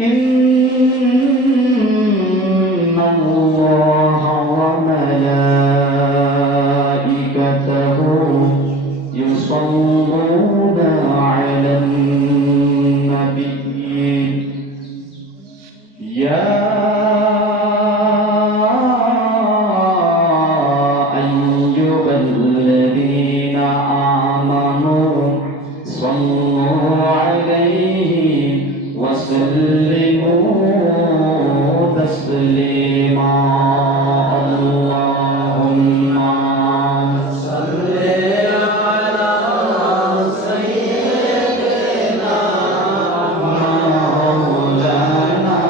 إن الله وملائكته يصلون على النبي يا أيها الذين آمنوا صلوا عليه وسلموا تسليما اللهم صل على سيدنا مولانا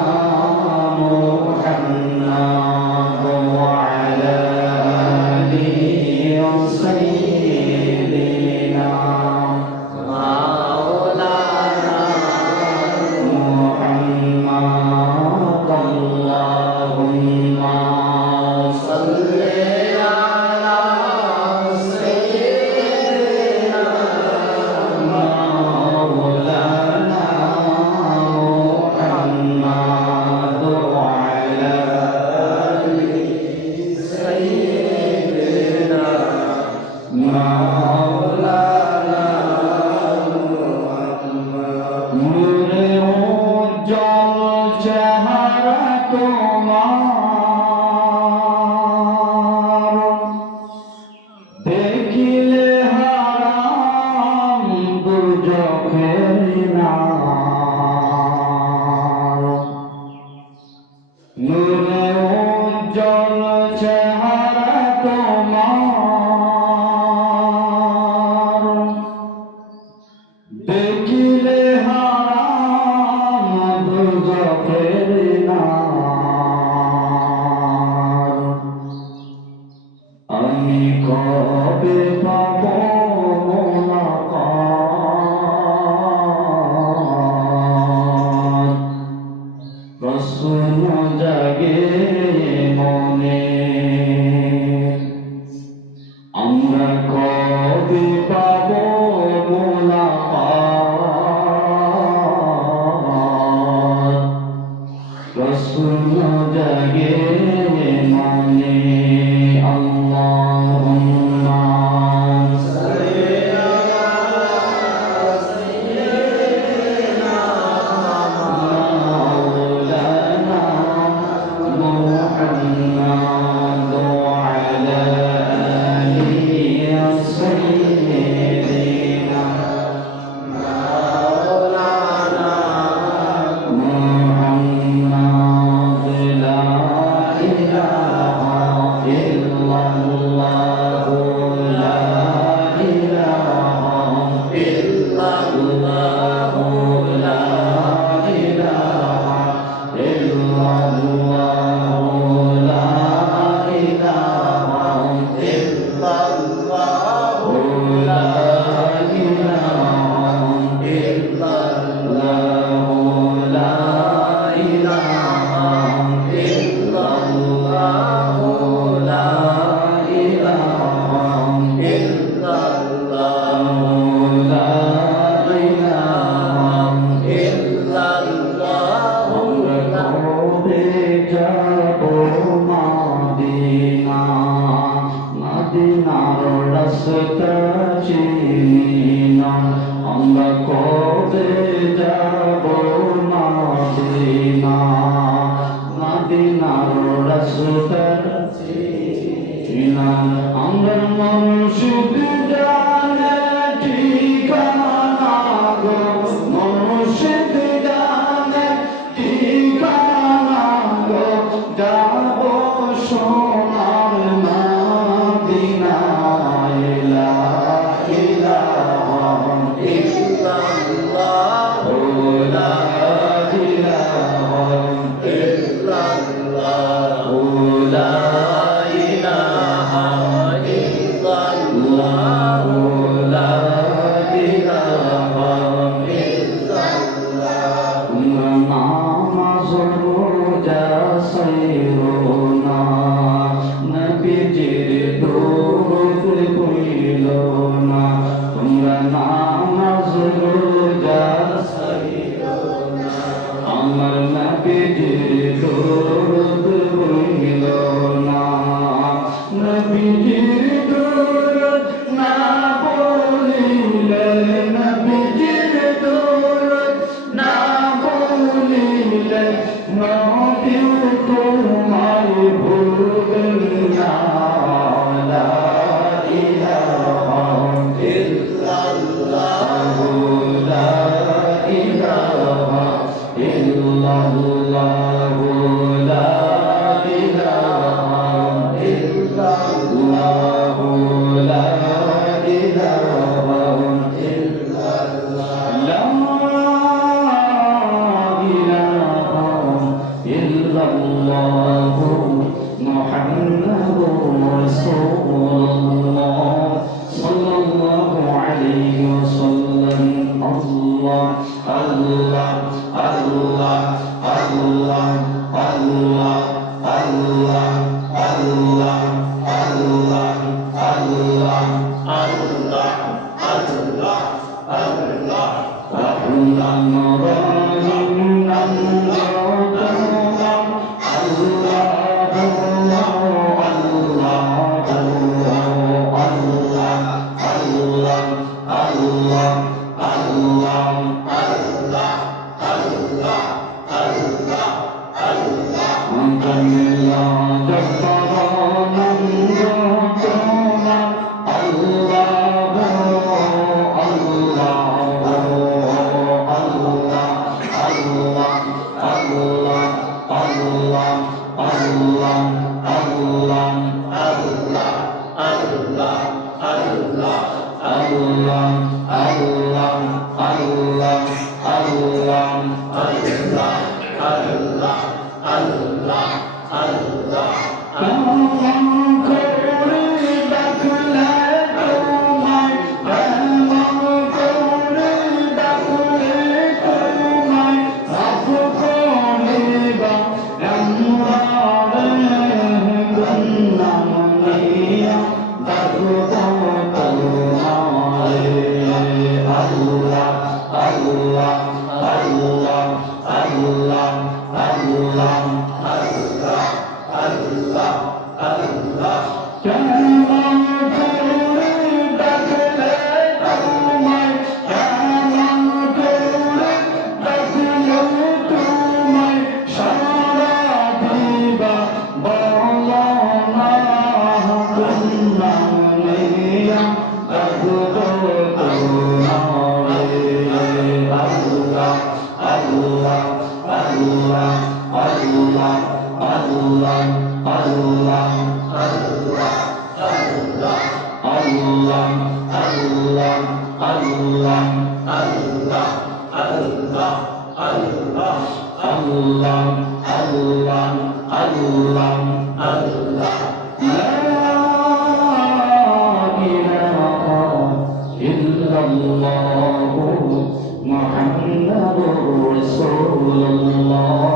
নবীজির দরুদ বলিল না, নবীজির দরুদ না বলিলে, নবীজির দরুদ না বলিলে নবী তোমায় ভুলবেন না। লা ইলাহা ইল্লাল্লাহ, লা ইলাহা ইল্লাল্লাহ, লা ইলাহা ইল্লাল্লাহ, লা ইলাহা ইল্লাল্লাহ, লা ইলাহা ইল্লাল্লাহ মুহাম্মাদুর রাসূলুল্লাহ সাল্লাল্লাহু আলাইহি ওয়াসাল্লাম। আল্লাহ আল্লাহ আল্লাহ আল্লাহ আল্লাহ আল্লাহ আল্লাহ আল্লাহ আল্লাহ আল্লাহ আল্লাহ আল্লাহ রহমান রহিম নাম তোমার আল্লাহ আল্লাহ আল্লাহ আল্লাহ আল্লাহ আল্লাহ আল্লাহ আল্লাহ আল্লাহ আল্লাহ আল্লাহ জামিলা জব্বার নাম তোমার আল্লাহ আল্লাহ আল্লাহ আল্লাহ আল্লাহ আল্লাহ আল্লাহ আল্লাহ আল্লাহ আল্লাহ আল্লাহ আল্লাহ আল্লাহ আল্লাহ আল্লাহ আল্লাহ আল্লাহ আল্লাহ আল্লাহ কেমন করে ডাকলে তোমায়, কেমন করে ডাকলে তোমায়, সাফ করিবা আমরা গুণগান নিয়া ডাকবো তোমায়। আল্লাহ আল্লাহ আল্লাহ আল্লাহ আল্লাহ আল্লাহ আল্লাহ আল্লাহ কেমন করে ডাকলে তোমায়, কেমন করে ডাকলে তোমায়, সারা দিবা বলো না গুণগান নিয়া ডাকবো তোমায়। আল্লাহ আল্লাহ আল্লাহ আল্লাহ আল্লাহ আল্লাহ আল্লাহ আল্লাহ আল্লাহ আল্লাহ আল্লাহ আল্লাহ আল্লাহ আল্লাহ আল্লাহ আল্লাহ আল্লাহ আল্লাহ লা ইলাহা ইল্লাল্লাহ মুহাম্মাদুর রাসূলুল্লাহ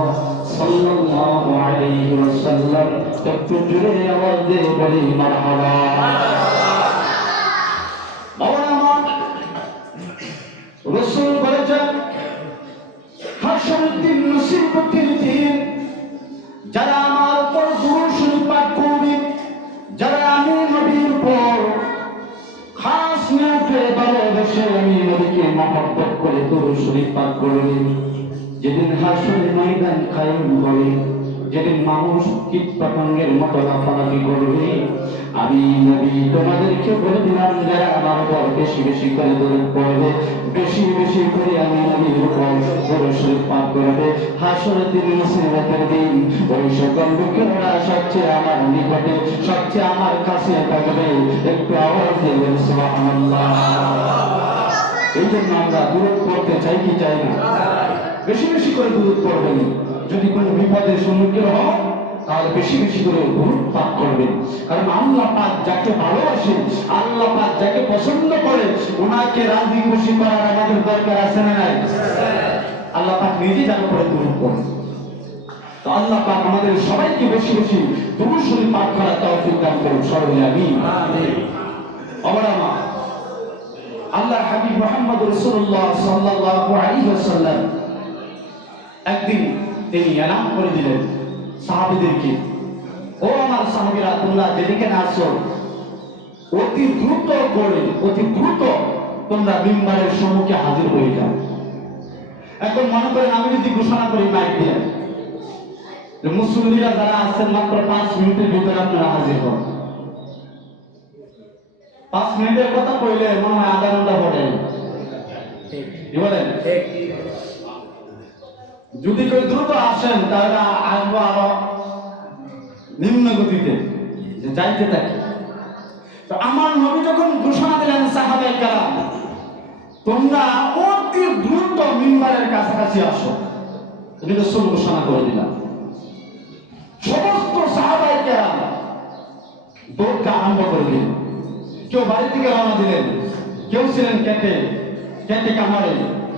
সাল্লাল্লাহু আলাইহি ওয়াসাল্লাম। একটু জোরে আওয়াজ দিয়ে বলি মারহাবা। রাসূল বলেছেন হাসরের দিন, মুসিবতের দিন, যারা আমার উপর দুরূদ শরীফ পাঠ করবে, যারা আমি নবীর উপর খাস নিয়তে ভালোবেসে আমি নবীকে মহব্বত করে দুরূদ শরীফ পাঠ করবে, যেদিন হাসরের ময়দান কায়েম হবে, যেদিন মানুষ কীট পতঙ্গের মতো লাফালাফি করবে, আমি নবী তোমাদেরকে বলে দিলাম যারা আমার উপর বেশি বেশি করে দরুদ পড়বে, বেশি বেশি করে আমি নবীর উপর দরুদ শরীফ পাঠ করবে, হাসরের দিন মুসিবতের দিন ওই সকল লোকেরা সবচেয়ে আমার নিকটে, সবচেয়ে আমার কাছে থাকবে। একটু আওয়াজ দিয়ে বলি সুবহানাল্লাহ। এই জন্য আমরা দরুদ পড়তে চাই কি চাই না? বেশি বেশি করে দরুদ পড়বেন। যদি কোনো বিপদের সম্মুখীন হন তাহলে বেশি বেশি করে দরুদ পাঠ করবেন, কারণ আল্লাহ পাক যাকে ভালোবাসেন, আল্লাহ পাক যাকে পছন্দ করে, ওনাকে রাজি খুশি করার আমাদের দরকার আছে না নাই? আল্লাহ পাক নিজে যার উপরে দরুদ পড়েন। তো আল্লাহ পাক আমাদের সবাইকে বেশি বেশি দরুদ শরীফ পাঠ করার তৌফিক দান করুন, সকলে আমিন। আল্লাহর হাবিব মুহাম্মদ রাসূলুল্লাহ সাল্লাল্লাহু আলাইহি ওয়াসাল্লাম একদিন তিনি এলান করে দিলেন সাহাবীদেরকে, ও আমার সাহাবীরা, তোমরা যেদিকে না আসো অতি দ্রুত করে, অতি দ্রুত তোমরা মিম্বারের সম্মুখে হাজির হয়ে যাও। এখন মনে করেন আমি যদি ঘোষণা করি মাইক দিয়ে, মুসল্লিরা যারা আছেন মাত্র 5 মিনিটের ভিতরে আপনারা হাজির হন। 5 মিনিটের কথা কইলে মনে হয় আধা ঘন্টা পরে, কি বলেন? যদি কেউ দ্রুত আসেন তাহলে আসবো আরো নিম্ন গতিতে, যে যাইতে থাকি। তো আমার নবী যখন ঘোষণা দিলেন সাহাবায়ে কেরাম তোমরা অতি দ্রুত মিম্বারের কাছাকাছি আসো, তিনি রাসূল ঘোষণা করে দিলেন। সমস্ত সাহাবায়ে কেরাম দৌড়টা আরম্ভ করে দিলেন। কেউ বাড়ি থেকে রওনা দিলেন, কেউ ছিলেন কেটে কামারে,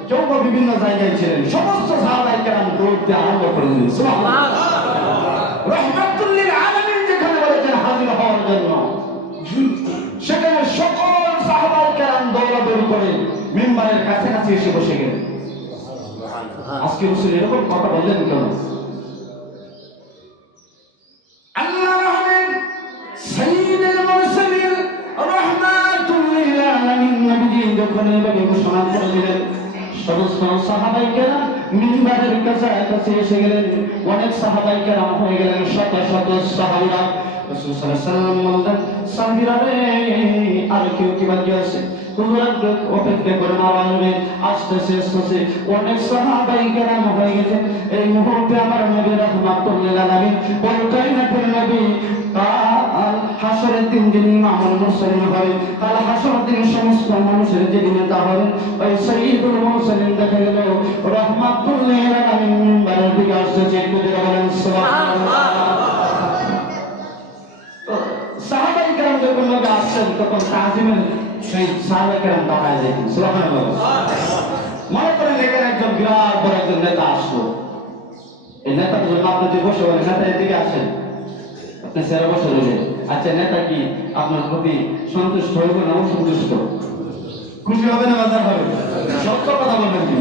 কেউ বা বিভিন্ন জায়গায় ছিলেন। সমস্ত সাহাবায়ে কেরাম দৌড়তে আরম্ভ করে দিলেন। সুবহানাল্লাহ। রাহমাতুল লিল আলামিন যেখানে বলেছেন হাজির হওয়ার জন্য, সেখানে সকল সাহাবায়ে কেরাম দৌড়াদৌড়ি করে মিম্বারের কাছাকাছি এসে বসে গেলেন। আজকে রাসূল এরকম কথা বললেন কেন? আল্লাহ রহমান সাইয়্যিদুল মুরসালিন রাহমাতুল লিল আলামিন নবী যখন এভাবে ঘোষণা করে দিলেন, সমস্ত সাহাবায়ে কেরাম মিম্বারের কাছাকাছি এসে গেলেন। অনেক সাহাবায়ে কেরাম হয়ে গেলেন, শত শত সাহাবীরা। রাসূল সাল্লাল্লাহু আলাইহি ওয়াসাল্লাম বললেন, সাহাবীরা রে, আর কেউ কি বাকি আছে? তোমরা অপেক্ষা করে আসবে, আসতেছে। অনেক সাহাবায়ে কেরাম হয়ে গেছে। এই মুহূর্তে আমার নবী রাহমাতুল লিল আলামিন বলতেন, নবী কাল হাসরের দিন যিনি ইমামুল মুরসালিন হবে, কাল হাসরের দিন সমস্ত মানুষের যে নেতা হবেন, ওই সাইয়্যিদুল মুরসালিন দেখা গেল রাহমাতুল লিল আলামিন মিম্বারের দিকে আসতেছে। একটু জোরে বলেন সুবহানাল্লাহ। সাহাবায়ে কেরাম যখন নবী আসছেন তখন তাজিমের সেই সাহাবায়ে কেরাম দাঁড়ায় যেতেন। সুবহানাল্লাহ। মনে করেন এখানে একজন বিরাট বড় একজন নেতা আসলো, এই নেতার জন্য আপনি যে বসে বলেন, নেতা এদিকে আসেন, আপনি সেরা বসে রইলেন। আচ্ছা, নেতা কি আপনার প্রতি সন্তুষ্ট হইব না অসন্তুষ্ট? খুশি হবে না বাজার হবে? সত্য কথা বলবেন কি?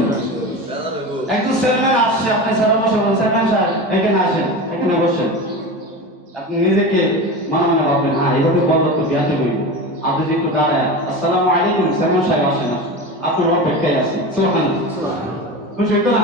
একজন চেয়ারম্যান আসছে, আপনি সেরা বসে বলেন, চেয়ারম্যান সাহেব এখানে আসেন, এখানে বসেন। আপনি নিজেকে মনে ভাববেন, হ্যাঁ এইভাবে বলবো তো বিয়াতে হইব। আপনি যে একটু দাঁড়ায়, আসসালামু আলাইকুম চেয়ারম্যান সাহেব আসেন, আপনার অপেক্ষায় আছেন। সুবহানাল্লাহ। খুশি হইতো না?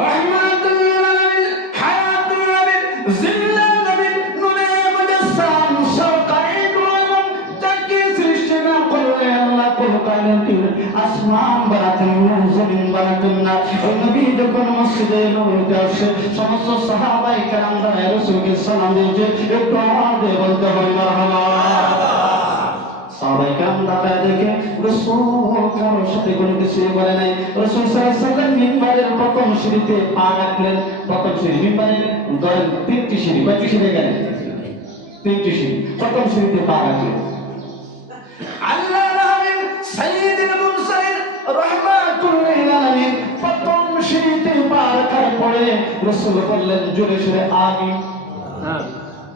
রাহমাতুল লিল আলামিন হায়াতুল নবী জিল্লান নবী নূরে মুজাসসাম সরকারে গোলাম যাকে সৃষ্টি না করলে আল্লাহ কোন কায়নাতের আসমান বানাতেন না, জমিন বানাতেন না। ওই নবী যখন মসজিদে নববীতে আসে, সমস্ত সাহাবায়ে কেরাম দাঁড়ায় রাসূলকে সালাম দিয়েছে। একটু আওয়াজ দিয়ে বলতে হয় মারহাবা। সাহাবায়ে কেরাম দাঁড়ায় দেখে রাসূল কারোর সাথে কোনো কিছু বলে নাই। রাসূল সাল্লাল্লাহু আলাইহি ওয়াসাল্লাম মিম্বারের প্রথম সিঁড়িতে পা রাখলেন। প্রথম সিঁড়ি মিম্বারের ধরেন 3টি সিঁড়ি, কয়টি সিঁড়ি এখানে? 3টি সিঁড়ি। প্রথম সিঁড়িতে পা রাখলেন। আল্লাহ রহমান সাইয়্যিদুল মুরসালিন রাহমাতুল লিল আলামিন প্রথম সিঁড়িতে পা রাখার পরে রাসূল বললেন জোরে সোরে আমিন।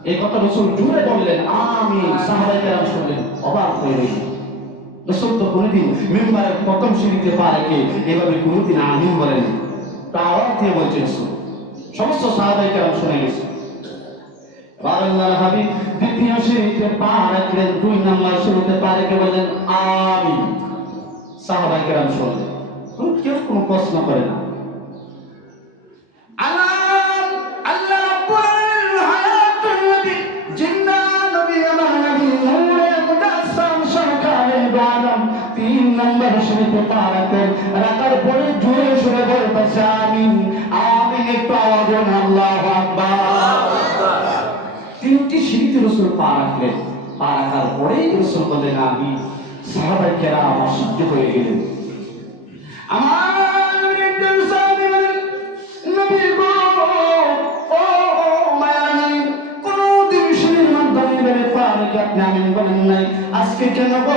এই কথা রাসূল জোরে বললেন আমিন। সাহাবায়ে কেরাম শুনলেন, অবাক হয়ে গেলেন। রাসূল তো কোনদিন মিম্বারের প্রথম সিঁড়িতে পা রেখে এভাবে কোনদিন আমিন বলেন, তা আওয়াজ দিয়ে বলছেন রাসূল। সমস্ত সাহাবায়ে কেরাম শুনে গেছে। আল্লাহর হাবিব দ্বিতীয় সিঁড়িতে পা রাখলেন, 2 নম্বর সিঁড়িতে পা রেখে বললেন আমিন। সাহাবায়ে কেরাম শুনলেন, কেউ কোনো প্রশ্ন করে না। রাখার পরে জোরে সুরে বলতেছে আমিন আমিন। একটু আওয়াজ দেন আল্লাহু আকবার। 3টি সিঁড়িতে রাসূল পা রাখলেন। পা রাখার পরে রাসূল বললেন আমিন। সাহাবায়ে কেরাম আশ্চর্য হয়ে গেলেন। আমার নবী গো, ও মায়ানি, কোনদিন সিঁড়ির মাধ্যমে পা রেখে আপনি আমিন বলেন নাই, আজকে কেন গো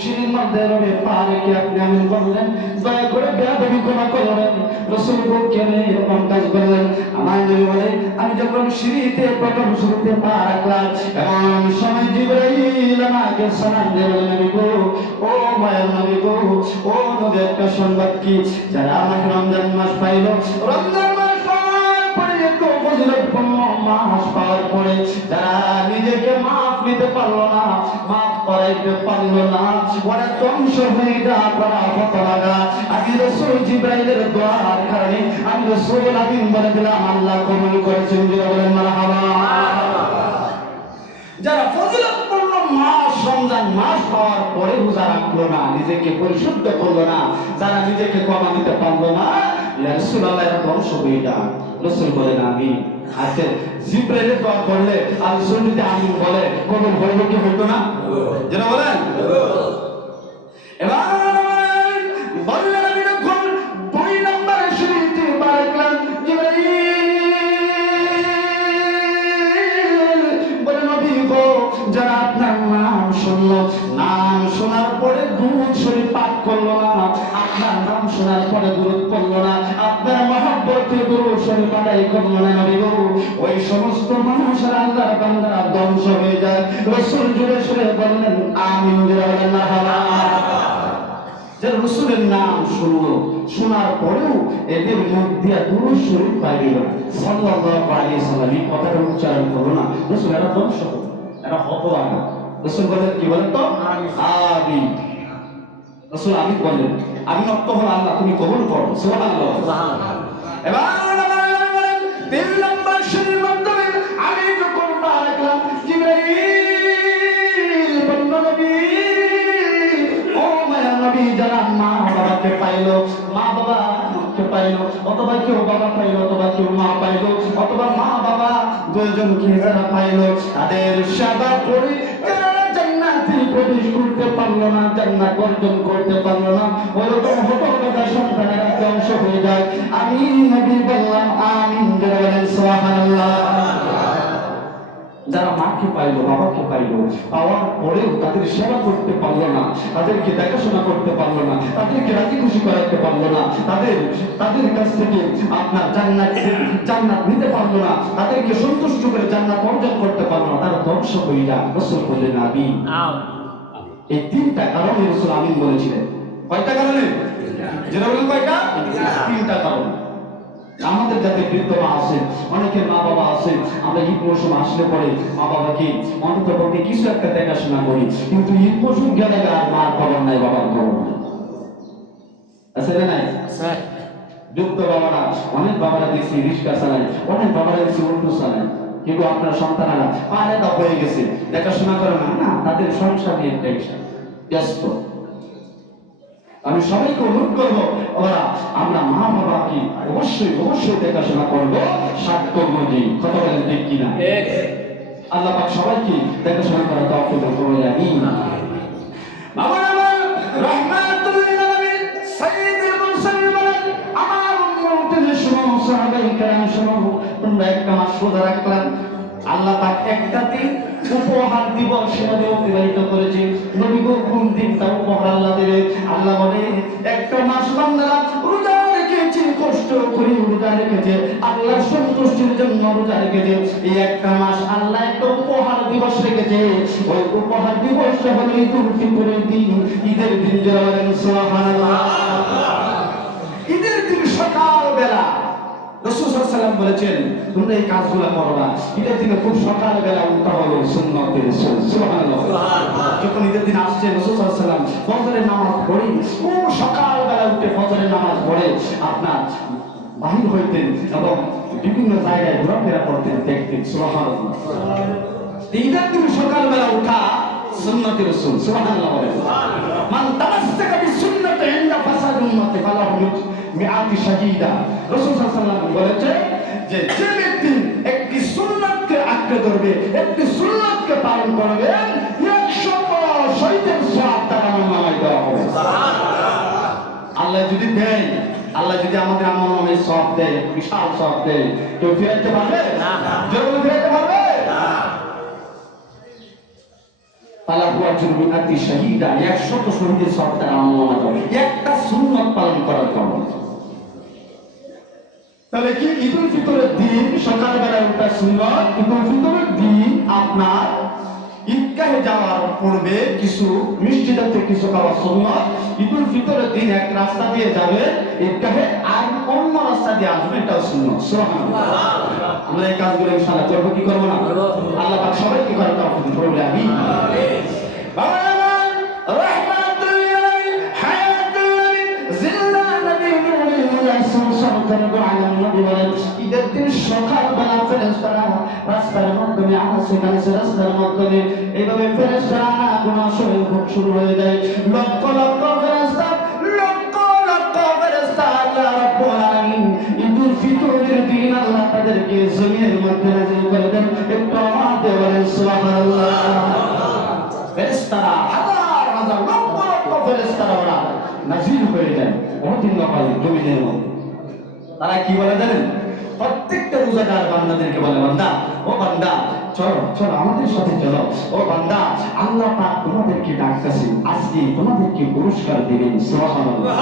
সিঁড়ির মধ্যে পা রেখে আপনি আমিন বললেন? দয়া করে বেয়াদবি ক্ষমা করবেন। রাসূল কেন এরকম কাজ করলেন? আমার নবী বলে, আমি যখন সিঁড়িতে প্রথম সিঁড়িতে পা রাখলাম এমন সময় জিবরাইল আমাকে সালাম দিয়ে বললেন, নবী গো, ও মায়ের নবী গো, ও নবী একটা সংবাদ কি, যারা আমাকে রমজান মাস পাইল, রমজান মাস পাওয়ার পরে একটু ফজিলতপূর্ণ মাস পাওয়ার পরে যারা নিজেকে মাফ নিতে পারলো না, মাফ করাইতে পারলো না, ওরা ধ্বংস হয়ে যা করা হতো লাগা। আমি রাসূল জিবরাইলের দোয়ার কারণে আমি রাসূল আমিন বলে দিলাম, আল্লাহ কবুল করেছেন। যারা বলেন মারহাবা। যারা ফজিলতপূর্ণ মাস রমজান মাস পাওয়ার পরে রোজা রাখলো না, নিজেকে পরিশুদ্ধ করলো না, যারা নিজেকে ক্ষমা নিতে পারলো না, ইয়া রাসূলুল্লাহ এরা ধ্বংস হয়ে যান। রাসূল বলেন আমিন। আচ্ছা, জিবরাইলের দোয়া করলে আর রাসূল যদি আমিন বলে কবুল হইল কি হইতো না? যারা বলেন এবার বললেন আমি যখন 2 নম্বরে শরীতে বারাকলাম, জিবরাইল বলে নবী গো, যারা আপনার নাম শুনলো, নাম শোনার পরে দুরূদ শরীফ পাঠ করলো না, আপনার নাম শোনার পরে দুরূদ পড়লো না, আপনার মহব্বতে দুরূদ শরীফ আদায় করলো না, নবী গো, ওই সমস্ত মানুষের আল্লাহর বান্দারা ধ্বংস হয়ে যায়। রাসূল জোরে সোরে বললেন আমিন। যারা বলেন মারহাবা। যারা রাসূলের নাম শুনলো, শোনার পরেও এদের মধ্যে দুরূদ শরীফ পাইল না, সাল্লাল্লাহু আলাইহি সাল্লাম এই কথাটা উচ্চারণ করলো না, রাসূল এরা ধ্বংস হলো, এরা হতভাগা। রাসূল বলেন কি বলেন তো? আমিন। রাসূল আমিন বলেন, আমিন অর্থ হলো আল্লাহ তুমি কবুল করো। সুবহানাল্লাহ। এবার আল্লাহ বলেন 3 নম্বর শরীর মাধ্যমে আমি যখন বারাকলাম, জিবরাইল বলল নবী, ও মায়া নবী, যারা মা বাবাকে পাইলো, মা বাবাকে পাইলো, অথবা কেউ বাবা পাইলো, অথবা কেউ মা পাইলো, অথবা মা বাবা দুজনকে যারা পাইলো, তাদের সেবা করে জান্নাতে প্রবেশ করতে পারলো না, জান্নাত অর্জন করতে পারলো না, ওরকম হতভাগা সন্তানেরা ধ্বংস হয়ে যায়। আমি নবী বললাম আমিন। যারা বলেন সুবহানাল্লাহ। যারা মাকে পাইলো, বাবাকে পাইলো, পাওয়ার পরেও তাদের সেবা করতে পারলো না, তাদেরকে দেখাশোনা করতে পারলো না, তাদেরকে রাজি খুশি করাতে পারলো না, তাদের কাছ থেকে আপনার জান্নাত নিতে পারলো না, তাদেরকে সন্তুষ্ট করে জান্নাত অর্জন করতে পারলো না, তারা ধ্বংস হয়ে যায়। রাসূল বললেন আমিন। এই 3টা কারণে রাসূল আমিন বলেছিলেন। কয়টা কারণে? যারা বলেন কয়টা? 3টা কারণ। আমাদের যাতে বৃদ্ধ মা আছে, অনেকের মা বাবা আছে, আমরা ঈদ মৌসুম আসলে পরে মা বাবাকে অন্ততপক্ষে কিছু একটা দেখাশোনা করি, কিন্তু ঈদ মৌসুম গেলে আর মার খবর নাই, বাবার খবর নাই। আছে না নাই? বৃদ্ধ বাবারা, অনেক বাবারা দেখছি রিক্সা চালায়, অনেক বাবারা দেখছি অটো চালায়, কিন্তু আপনার সন্তানেরা পারেদা হয়ে গেছে, দেখাশোনা করে না, তাদের সংসার নিয়ে টেনশন, ব্যস্ত। আমি সবাইকে অনুরোধ করবো, ওরা আমরা মা বাবাকে অবশ্যই দেখাশোনা করবো, সাত করব যে কথা বলেন ঠিক কিনা? আল্লাহ পাক সবাইকে দেখাশোনা করার তৌফিক দান করুন। আমিন। আমার রহমাতুল লিল আলামিন সাইয়্যিদুল মুরসালিন বলেন, আমার উম্মতের শুনো, সাহাবায়ে কেরাম শুনো, তোমরা একটা মাস রোজা রাখলাম, আল্লাহ পাক একটা দিন উপহার দিবস হিসেবে অতিবাহিত করেছে। নবী গো, কোন দিনটা উপহার আল্লাহ দেবে? আল্লাহ বলে একটা মাস বান্দারা রোজা রেখেছে, কষ্ট করে রোজা রেখেছে, আল্লাহর সন্তুষ্টির জন্য রোজা রেখেছে, এই একটা মাস আল্লাহ একটা উপহার দিবস রেখেছে। ওই উপহার দিবসটা হলো ঈদুল ফিতরের দিন, ঈদের দিন। যারা বলেন সুবহানাল্লাহ। ঈদের দিন সকালবেলা রাসূল সাল্লাল্লাহু আলাইহি ওয়াসাল্লাম বলেছেন, তোমরা এই কাজগুলো করো না, ঈদের দিনে খুব সকালবেলা উঠা হলো সুন্নতের। সুবহানাল্লাহ। যখন ঈদের দিন আসছে, রাসূল সাল্লাল্লাহু আলাইহি ওয়াসাল্লাম ফজরের নামাজ পড়ে, খুব সকালবেলা উঠে ফজরের নামাজ পড়ে আপনার বাহির হইতেন এবং বিভিন্ন জায়গায় ঘোরাফেরা করতেন, দেখতেন। সুবহানাল্লাহ। ঈদের দিন সকালবেলা উঠা সুন্নতের রাসূল। সুবহানাল্লাহ। মান তামাসসাকা বিসুন্নতি ইনদা ফাসাদ উম্মতি ফালাহু মিআতি শাহীদা। রাসূল সাল্লাল্লাহু আলাইহি ওয়াসাল্লাম বলেছে যে যে ব্যক্তি একটি সুন্নাতকে আঁকড়ে ধরবে, একটি সুন্নাতকে পালন করবে, 100 শহীদের সওয়াব তার আমলনামায় দেওয়া হবে। আল্লাহ যদি দেয়, আল্লাহ যদি আমাদের আমলনামায় সওয়াব দেয়, বিশাল সওয়াব দেয়, কেউ ফেরাতে পারবে না? জরুরি ফেরাতে পারবে না। ফালাহু আজরু মিআতি শাহীদা, 100 শহীদের সওয়াব তার আমলনামায় হবে, একটা সুন্নাত পালন করার কারণে। তাহলে কি ঈদুল ফিতরের দিন সকালবেলা উঠা সুন্নাত, ঈদুল ফিতরের দিন আপনার ঈদগাহে যাওয়ার পূর্বে কিছু মিষ্টি জাতীয় কিছু খাওয়া সুন্নাত। ঈদুল ফিতরের দিন এক রাস্তা দিয়ে যাবে ঈদগাহে, আর অন্য রাস্তা দিয়ে আসবে, এটাও সুন্নাত। সুবহানাল্লাহ। আমরা এই কাজগুলো ইনশাআল্লাহ করবো কি করবো না? আল্লাহ পাক সবাইকে করে তৌফিক দিন। বলুন আমিন। ঈদের দিন সকালবেলা ফেরেশতারা রাস্তার মাধ্যমে রাস্তার মাধ্যমে এইভাবে ফেরেশতারা আনাগোনা শুরু হয়ে যায়। লক্ষ লক্ষ ফেরেশতা, লক্ষ লক্ষ ফেরেশতা আল্লাহ রাব্বুল আলামিন ঈদুল ফিতরের দিন আল্লাহ তাদেরকে জমিনের মধ্যে নাযিল করে দেন। একটু আমাদের বলেন সুবহানাল্লাহ। ফেরেশতারা হাজার হাজার লক্ষ লক্ষ ফেরেশতারা ওরা নাযিল হয়ে যায় ওদিন জমিনের মধ্যে। তারা কি বলে জানেন? প্রত্যেকটা রোজাদার বান্দাদেরকে বলে, বান্দা, ও বান্দা, চলো চলো আমাদের সাথে চলো। ও বান্দা, আল্লাহ পাক তোমাদেরকে ডাকতেছে, আজকে তোমাদেরকে পুরস্কার দিবেন। সুবহানাল্লাহ।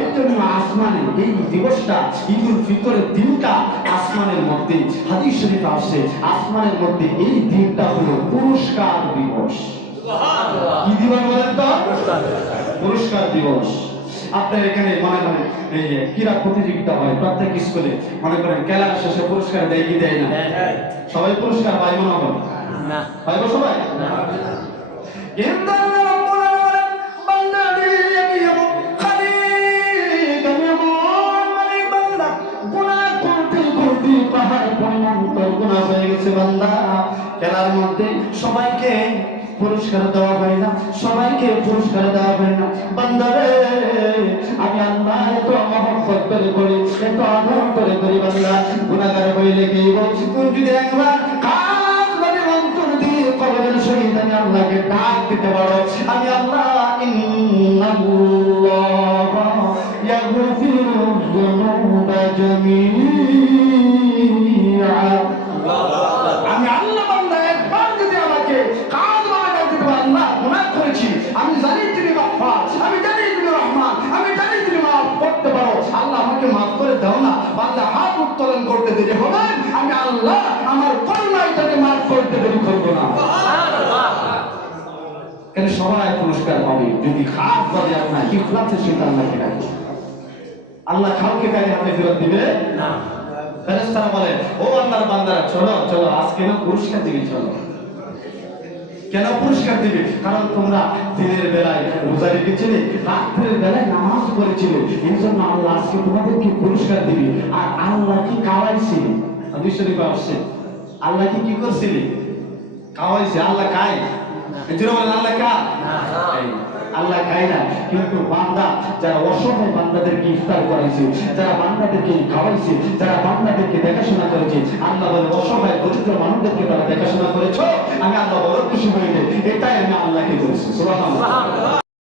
এই জন্য আসমানে এই দিবসটা, ঈদুল ফিতরের দিনটা আসমানের মধ্যে হাদিস শরীফে আসছে, আসমানের মধ্যে এই দিনটা হলো পুরস্কার দিবস। সুবহানাল্লাহ। কি দিবস বলেন তো? পুরস্কার দিবস। আপনার এখানে মনে করেন এই যে ক্রীড়া প্রতিযোগিতা হয় প্রত্যেক স্কুলে, মনে করেন খেলার শেষে পুরস্কার দেয় কি দেয় না? সবাই পুরস্কার পায় মনে করেন না? পাইব সবাই না? কিন্তু আল্লাহ রাব্বুল আলামিন বান্দাকে এমন খালিদ এমন মানে বান্দা গুনাহ করতে করতে পাহাড় পরিমাণ গুনাহ হয়ে গেছে। বান্দা খেলার মধ্যে সবাইকে পুরস্কার দেওয়া হয় না, সবাইকে পুরস্কার দেওয়া হয় না। বান্দারে আমি আল্লাহ এত মহব্বত করে করি, এত আদর করে করি, বান্দা গুনাহগার হইলে কি বলছি? তুই যদি একবার কাজ মানে অন্তর দিয়ে কবরের সহিত আমি আল্লাহকে ডাক দিতে পারো, আমি আল্লাহ ইন্নাল্লাহ ইয়াগফিরু যুনুবা জামিআ। আমি আল্লাহ বান্দা একবার যদি আমাকে কাজ বানাতে দিতে পারো, আল্লাহ গুনাহ করেছি, আমি জানি তুমি গফফার, আমি জানি তুমি রহমান, আমি জানি তুমি মাফ করতে পারো, আল্লাহ আমাকে মাফ করে দাও না। বান্দা হাত উত্তোলন করতে দেরি হবে, আমি আল্লাহ আমার করুণায় তাকে মাফ করতে দেরি করবো না। সুবহানাল্লাহ। কেন সবাই পুরস্কার পাবে যদি খাস বাদে আপনার ইখলাসের সাথে আল্লাহকে ডাকে। আল্লাহ কাউকে গায়ে হাতে ফেরত দিবে না। ফেরেশতারা বলে, ও আল্লাহর বান্দারা চলো চলো আজকে না পুরস্কার দিবে। চলো। কেন পুরস্কার দিবে? কারণ তোমরা দিনের বেলায় রোজা রেখেছিলে, রাতের বেলায় নামাজ পড়েছিলে, এই জন্য আল্লাহ আজকে তোমাদেরকে পুরস্কার দিবে। আর আল্লাহ কি খাওয়াইছে? হাদিস শরীফে আসছে আল্লাহ কি করছিল? খাওয়াইছে। আল্লাহ খায়? এজন্য বলেন আল্লাহ খায় না? আল্লাহ খায় না। কিন্তু বান্দা যারা অসহায় বান্দাদেরকে ইফতার করাইছে, যারা বান্দাদেরকে খাওয়াইছে, যারা বান্দাদেরকে দেখাশোনা করেছে, আল্লাহ বলে অসহায় দরিদ্র মানুষদেরকে তারা দেখাশোনা করেছো, আমি আল্লাহ বড় খুশি হয়ে যাই। এটাই